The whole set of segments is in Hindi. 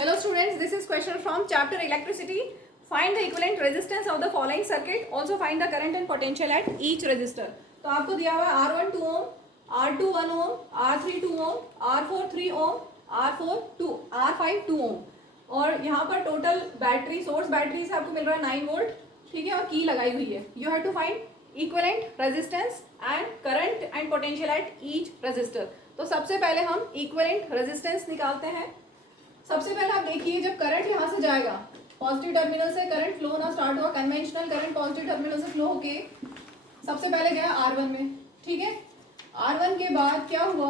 Hello students, this is question from chapter electricity. Find the equivalent resistance of the following circuit. Also find the current and potential at each resistor. तो आपको दिया हुआ है R1 2 ओम, R2 1 ओम, R3 2 ओम, R4 3 ओम, R5 2 ओम और यहाँ पर टोटल बैटरी सोर्स बैटरी से आपको मिल रहा है 9 वोल्ट, ठीक है, और की लगाई हुई है. You have to find equivalent resistance and current and potential at each resistor. तो सबसे पहले हम इक्विवेलेंट रेजिस्टेंस निकालते हैं. सबसे पहले आप देखिए, जब करंट यहाँ से जाएगा, पॉजिटिव टर्मिनल से करंट फ्लो होना स्टार्ट हुआ, कन्वेंशनल करंट पॉजिटिव टर्मिनल से फ्लो होके सबसे पहले गया R1 में, ठीक है. R1 के बाद क्या हुआ,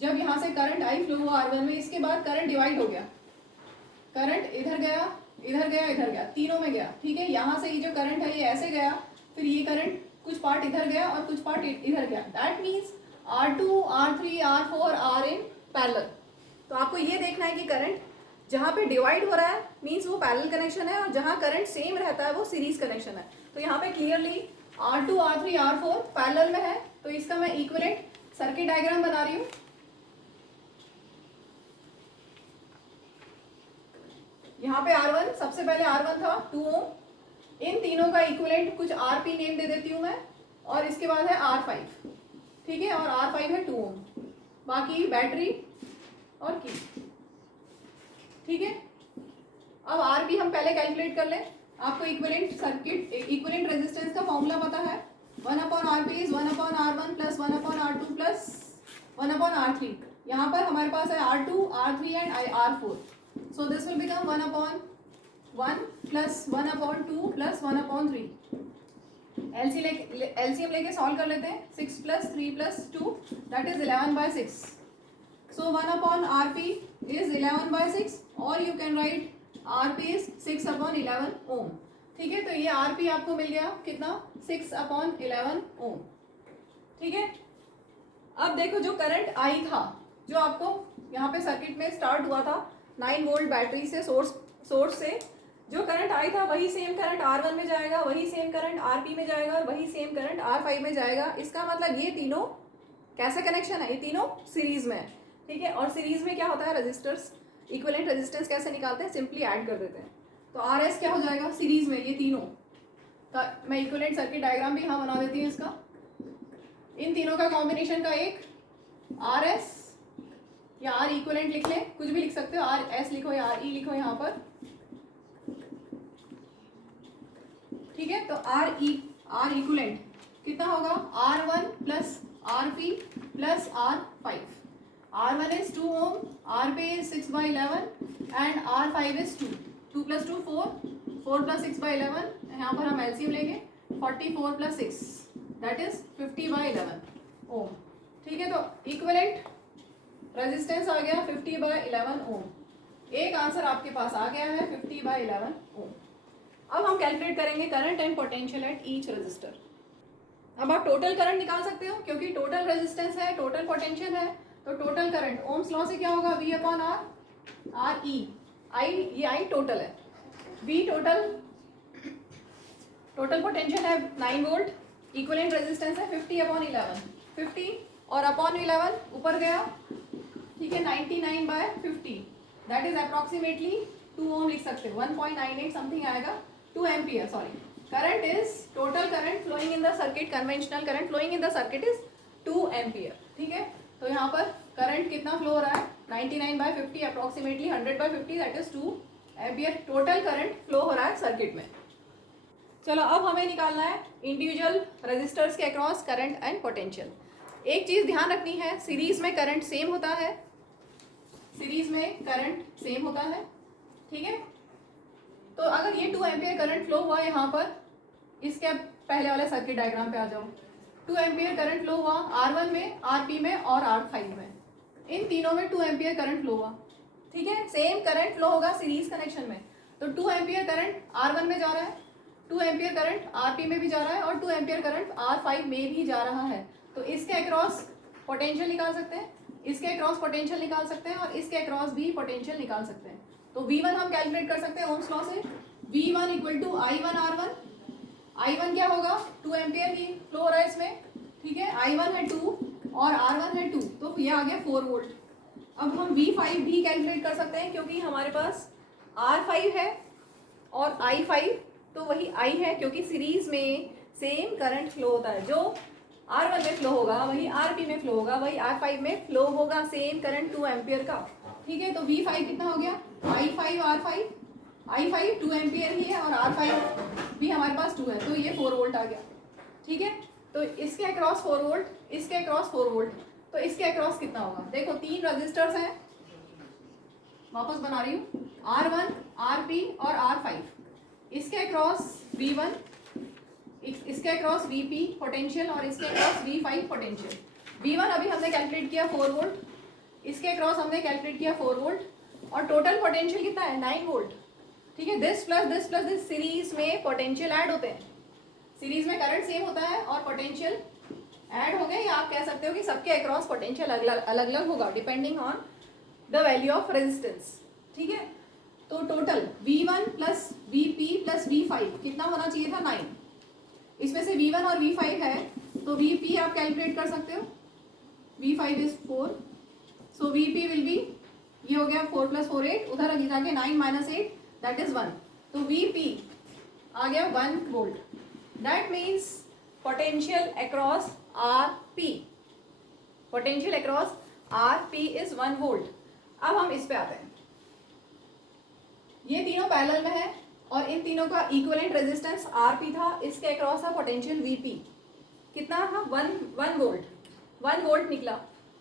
जब यहाँ से करंट आई फ्लो हुआ R1 में, इसके बाद करंट डिवाइड हो गया. करंट इधर गया, इधर गया, इधर गया, तीनों में गया, ठीक है. यहाँ से ये जो करंट है ये ऐसे गया, फिर ये करंट कुछ पार्ट इधर गया और कुछ पार्ट इधर गया. That means R2 R3 R4 are in parallel. तो आपको ये देखना है कि करंट जहाँ पे डिवाइड हो रहा है मीन्स वो पैरेलल कनेक्शन है और जहाँ करंट सेम रहता है वो सीरीज कनेक्शन है. तो यहाँ पे clearly R2 R3 R4 parallel में है, तो इसका मैं इक्विवेलेंट सर्किट डायग्राम बना रही हूँ. यहाँ पे R1, सबसे पहले R1 था 2 ओम. इन तीनों का इक्विवेलेंट कुछ RP नेम दे देती हूँ मैं, और इसके बाद है R5, ठीक है, और R5 है 2 ओम. बाकी बैटरी और की, ठीक है. अब RP हम पहले कैलकुलेट कर लें. आपको इक्विवेलेंट सर्किट इक्विवेलेंट रेजिस्टेंस का फॉर्मूला पता है. 1/RP is 1/R1 plus 1/R2 plus 1/R3. यहाँ पर हमारे पास है R2 R3 and R4. So this will become 1/1 plus 1/2 plus 1/3. LCM लेके सॉल्व कर लेते हैं. 6 plus 3 plus 2 that is 11/6. So 1/RP is 11/6 और you can write RP is 6/11 ohm. ठीक है, तो ये RP आपको मिल गया कितना, 6/11 ohm, ठीक है. अब देखो, जो करंट आई था, जो आपको यहाँ पे सर्किट में स्टार्ट हुआ था 9 वोल्ट बैटरी से सोर्स से जो करंट आई था, वही सेम करंट R1 में जाएगा, वही सेम करंट RP में जाएगा और वही सेम करंट R5 में जाएगा. इसका मतलब ये तीनों कैसा कनेक्शन है, ये तीनों सीरीज में है, ठीक है. और सीरीज में क्या होता है, रेजिस्टर्स इक्विवेलेंट रेजिस्टेंस कैसे निकालते हैं, सिंपली ऐड कर देते हैं. तो RS क्या हो जाएगा सीरीज में, ये तीनों का मैं इक्विवेलेंट सर्किट डायग्राम भी यहाँ बना देती हूँ. इसका इन तीनों का कॉम्बिनेशन का एक RS या R इक्विवेलेंट लिख लें, कुछ भी लिख सकते हो, RS लिखो या RE लिखो यहाँ पर, ठीक है. तो R इक्विवेलेंट कितना होगा, R1 plus RP plus R5. R1 is 2 ohm, RP is 6/11 and R5 is 2. 2 plus 2 4, 4 plus 6/11. यहाँ पर हम LCM लेंगे, 44 plus 6 that is 50/11 ohm, ठीक है. तो इक्विवेलेंट रेजिस्टेंस आ गया 50/11 ohm. एक आंसर आपके पास आ गया है 50/11 ohm. अब हम कैलकुलेट करेंगे current and potential at each resistor. अब आप टोटल करंट निकाल सकते हो, क्योंकि टोटल रेजिस्टेंस है, टोटल पोटेंशियल है. तो टोटल करंट ओम्स लॉ से क्या होगा, V/R RE. ये I टोटल है, V टोटल पोटेंशियल है 9 वोल्ट, इक्विवेलेंट रेजिस्टेंस है 50/11. 50 और अपॉन 11 ऊपर गया, ठीक है, 99/50 दैट इज अप्रॉक्सीमेटली 2 ओम लिख सकते हो, 1.98 समथिंग आएगा, 2 ampere. Sorry, current is total current flowing in the circuit, conventional current flowing in the circuit is 2 ampere, ठीक है. तो यहाँ पर करंट कितना फ्लो हो रहा है, 99/50 approximately 100/50 that is 2 ampere total current flow हो रहा है सर्किट में. चलो, अब हमें निकालना है इंडिविजुअल रेजिस्टर्स के अक्रॉस करंट एंड पोटेंशियल. एक चीज़ ध्यान रखनी है, सीरीज में करंट सेम होता है, सीरीज में करंट सेम होता है, ठीक है. तो अगर ये 2 एम्पियर करंट फ्लो हुआ यहाँ पर, इसके पहले वाले सर्किट डायग्राम पे आ जाओ. 2 एम्पियर करंट फ्लो हुआ R1 में, RP में और R5 में. इन तीनों में 2 एम्पियर करंट फ्लो हुआ, ठीक है. सेम करंट फ्लो होगा सीरीज कनेक्शन में. तो 2 एम्पियर करंट R1 में जा रहा है, 2 एम्पियर करंट RP में भी जा रहा है और 2 एम्पियर करंट R5 में भी जा रहा है. तो इसके अक्रॉस पोटेंशियल निकाल सकते हैं, इसके अक्रॉस पोटेंशियल निकाल सकते हैं और इसके अक्रॉस भी पोटेंशियल निकाल सकते हैं. तो V1 हम कैलकुलेट कर सकते हैं ओम्स लॉ से. V1 equal to I1R1. I1 क्या होगा, 2 एम्पियर ही फ्लो हो रहा है इसमें, ठीक है. I1 है 2 और R1 है 2, तो ये आ गया 4 वोल्ट. अब हम V5 भी कैलकुलेट कर सकते हैं क्योंकि हमारे पास R5 है और I5 तो वही I है, क्योंकि सीरीज में सेम करंट फ्लो होता है। जो R1 में फ्लो होगा वही RP में फ्लो होगा, वही R5 में फ्लो होगा, सेम करंट 2 एम्पियर का। ठीक है, तो V5 कितना हो गया, I5 R5, I5 2 एम्पियर ही है और R5 भी हमारे पास 2 है, तो ये 4 वोल्ट आ गया। ठीक है, तो इसके अक्रॉस 4 वोल्ट, इसके अक्रॉस 4 वोल्ट, तो इसके अक्रॉस कितना होगा। देखो 3 रजिस्टर्स हैं, वापस बना रही हूँ, R1, RP और R5। इसके अक्रॉस V1, इसके अक्रॉस VP पोटेंशियल और इसके अक्रॉस V5 पोटेंशियल। V1 अभी हमने कैलकुलेट किया 4 वोल्ट, इसके अक्रॉस हमने कैलकुलेट किया 4 वोल्ट, और टोटल पोटेंशियल कितना है 9 वोल्ट। ठीक है, this plus this plus this, series में पोटेंशियल ऐड होते हैं, सीरीज में करंट सेम होता है और पोटेंशियल ऐड हो गए, या आप कह सकते हो कि सबके अक्रॉस पोटेंशियल अलग अलग होगा depending on the value of resistance. ठीक है, तो total V1 plus VP plus V5 कितना होना चाहिए था 9। इसमें से V1 और V5 है तो VP आप कैलकुलेट कर सकते हो, V5 is 4, so VP will be, ये हो गया 4 प्लस 4 8, उधर जाके 9 माइनस 8 दैट इज 1, तो VP आ गया 1 volt. That means potential across RP, potential across RP is 1 volt. अब हम इस पे आते हैं, ये तीनों पैरेलल में है और इन तीनों का इक्विवेलेंट रेजिस्टेंस RP था, इसके अक्रॉस था पोटेंशियल VP, कितना था 1 वोल्ट, 1 वोल्ट निकला।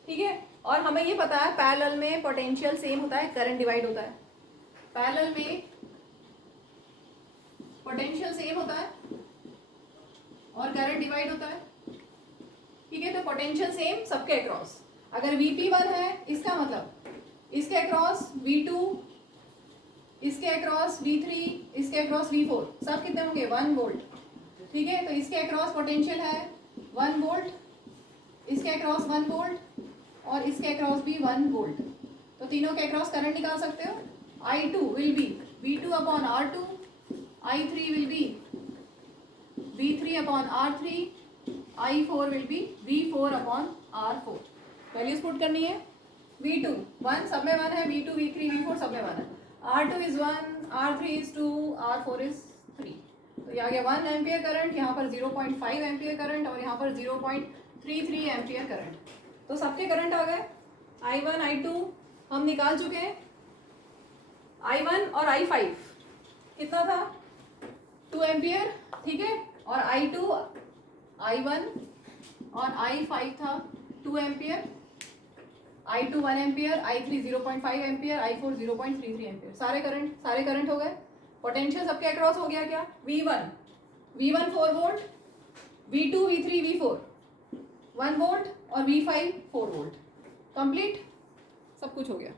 ठीक है, और हमें ये पता है पैरेलल में पोटेंशियल सेम होता है, करंट डिवाइड होता है, पैरेलल में पोटेंशियल सेम होता है और करंट डिवाइड होता है। ठीक है, तो पोटेंशियल सेम सबके अक्रॉस, अगर VP1 है इसका मतलब इसके अक्रॉस V2, इसके अक्रॉस V3, इसके अक्रॉस V4, सब कितने होंगे 1 वोल्ट। ठीक है, तो इसके अक्रॉस पोटेंशियल है 1 वोल्ट, इसके अक्रॉस 1 वोल्ट और इसके अक्रॉस भी 1 वोल्ट, तो तीनों के अक्रॉस करंट निकाल सकते हो। I2 will be V2 upon R2, I3 will be V3 upon R3, I4 will be V4 upon R4। Values put करनी है, V2 1 सब में 1 है, V2 V3 V4 सब में 1 है, R2 is 1, R3 is 2, R4 is 3, तो ये आ गया 1 एम्पियर करंट, यहाँ पर 0.5 एम्पियर करंट और यहाँ पर 0.33 एम्पियर करंट, तो सबके करंट आ गए। I1 I2 हम निकाल चुके हैं, I1 और I5 कितना था 2 एम्पियर। ठीक है, और I2 I1 और I5 था 2 ampere, I2 1 ampere, I3 0.5 ampere, I4 0.33 ampere, सारे करंट हो गए। पोटेंशियल सबके अक्रॉस हो गया क्या, V1 4 volt, V2 V3 V4 1 volt और V5 4 वोल्ट, कंप्लीट सब कुछ हो गया।